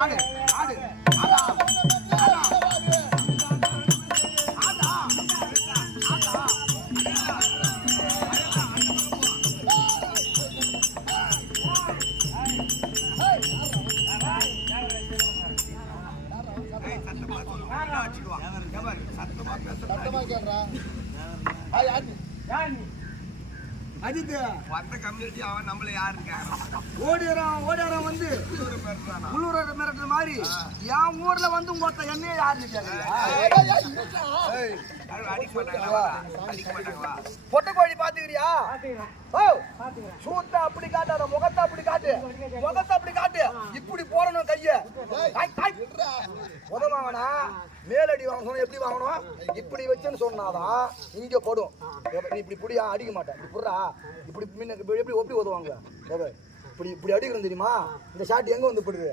ஆடு ஆடு அஜித் வந்த கம்யூனிட்டி அவன் நம்மள யாரு ஓடிறான் வந்து உள்ளூர மிரட்டுற மாதிரி என் ஊர்ல வந்து உங்க என்னைய யாருன்னு பொட்டை கோழி பாத்துக்கிறியா? ஓ சூத்த அப்படி காட்டாத, முகத்தை அப்படி காட்டு, இப்படி போடணும் கைய உதவாங்கண்ணா. மேலடி வாங்கணும், எப்படி வாங்கணும்? இப்படி வச்சுன்னு சொன்னாதான் இங்க போடும். நீ இப்படி புடியா அடிக்க மாட்டேன், இப்படி புடுறா, இப்படி எப்படி உதவாங்க? இப்படி அடிக்கிறோம் தெரியுமா? இந்த ஷாட் எங்க வந்து போடுது?